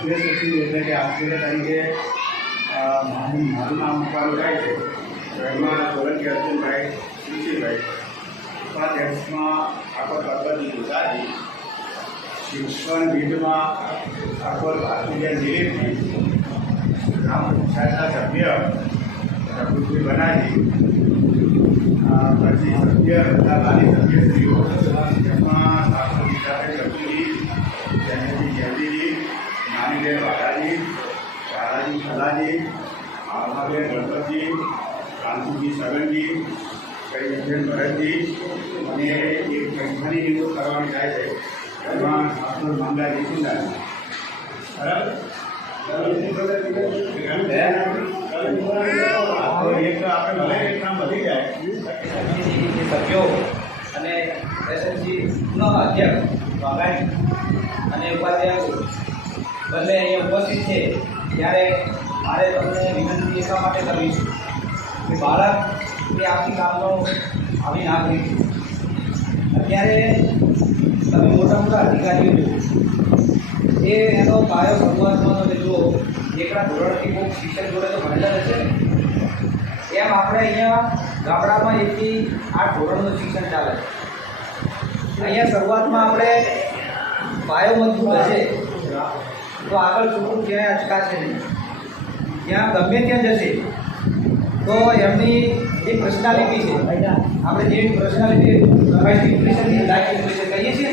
અધ્યક્ષ સચિવ એટલે કે આચાર્ય તરીકે મારું મારું નામ મૂકવાનું થાય છે તો એમાં સોલંકી અર્જુનભાઈ તુલસીભાઈ ઉપાધ્યક્ષમાં ઠાકોર ભગવતી ઉદાજી શિક્ષણ વિધમાં ઠાકોર ભારતીય દિલીપજી ગ્રામ પંચાયતના સભ્ય પ્રકૃતિ બનાજી પછી સભ્ય બધા લાલી સભ્યશ્રીઓ જેમાં શાળાજી આભાબેન ગણપતજી કાંતિજી સગનજી કૈબેન ભરતજી, અને એક પૈસાની નિમણૂક કરવાની જાય છે. એમાં આપણે વધી જાય. સભ્યો અને એસએસજીનો અધ્યક્ષ વાઘાણી અને ઉપાધ્યક્ષ બંને અહીંયા ઉપસ્થિત છે, ત્યારે મારે તમને વિનંતી એટલા માટે કરવી છે કે બાળક એ કામનો આવી નાગરિક છે અત્યારે તમે મોટા મોટા અધિકારીઓ જુઓ. એ એનો પાયો શરૂઆતમાં તમે જુઓ એકડા ધોરણથી બહુ શિક્ષક જોડે તો ભણેલા હશે એમ આપણે અહીંયા ગામડામાં એકથી આઠ ધોરણનું શિક્ષણ ચાલે છે. અહીંયા શરૂઆતમાં આપણે પાયો મજબૂત હશે તો આગળ છોકરું ક્યાંય અટકાશે નહીં. ત્યાં ગમે ત્યાં જશે, તો એમની જે પર્સનાલિટી છે. આપણે જેવી પર્સનાલિટી ઇમ્પ્રેશન લાઈફ ઇમ્પ્રેશન કહીએ છીએ,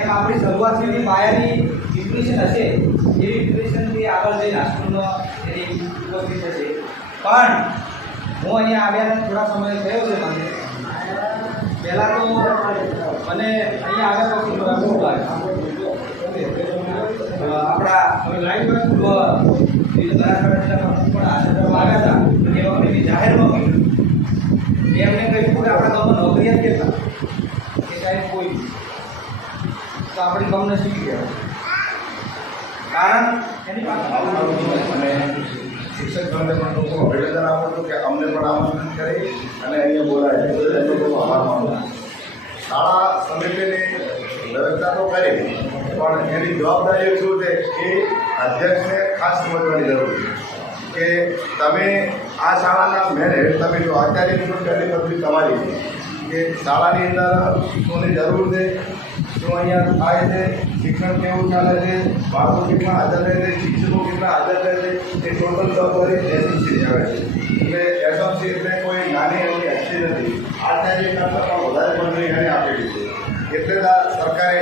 એમ આપણી શરૂઆતની જે પાયાની ઇમ્પ્રેશન હશે એવી ઇમ્પ્રેશનથી આગળ જઈને હાસ્કૂલનો એની ઉપસ્થિત થશે. પણ, હું અહીંયા આવ્યા થોડા સમય થયો છે મને. પહેલાં તો મને અહીંયા આવ્યા પછી તો આપણે ગામને શીખી ગયા કારણ એની પાસે અને શિક્ષક ગણને પણ લોકો અભિનંદન આપું છું કે અમને પણ આમંત્રણ કરી. અને અહીંયા બોલાય છે. આભાર માનું. શાળા સમિતિની વ્યવસ્થા તો કરી. પણ એની જવાબદારી શું છે એ અધ્યક્ષને ખાસ સમજવાની જરૂર છે. કે તમે આ શાળાના મેનેજ તમે જો અત્યારે પહેલી પદવી તમારી કે શાળાની અંદર શિક્ષકોની જરૂર છે, શું અહીંયા થાય છે, શિક્ષણ કેવું ચાલે છે, બાળકો કેટલા હાજર રહે છે, શિક્ષકો કેટલા હાજર રહે છે, એ ટોટલ જવાબદારી એસએમસી આવે છે. એટલે એસએમસી એટલે કોઈ નાની એવી એસી નથી. આચાર્ય કરતાં પણ વધારે મંજૂરી એને આપેલી છે. એટલે આ સરકારે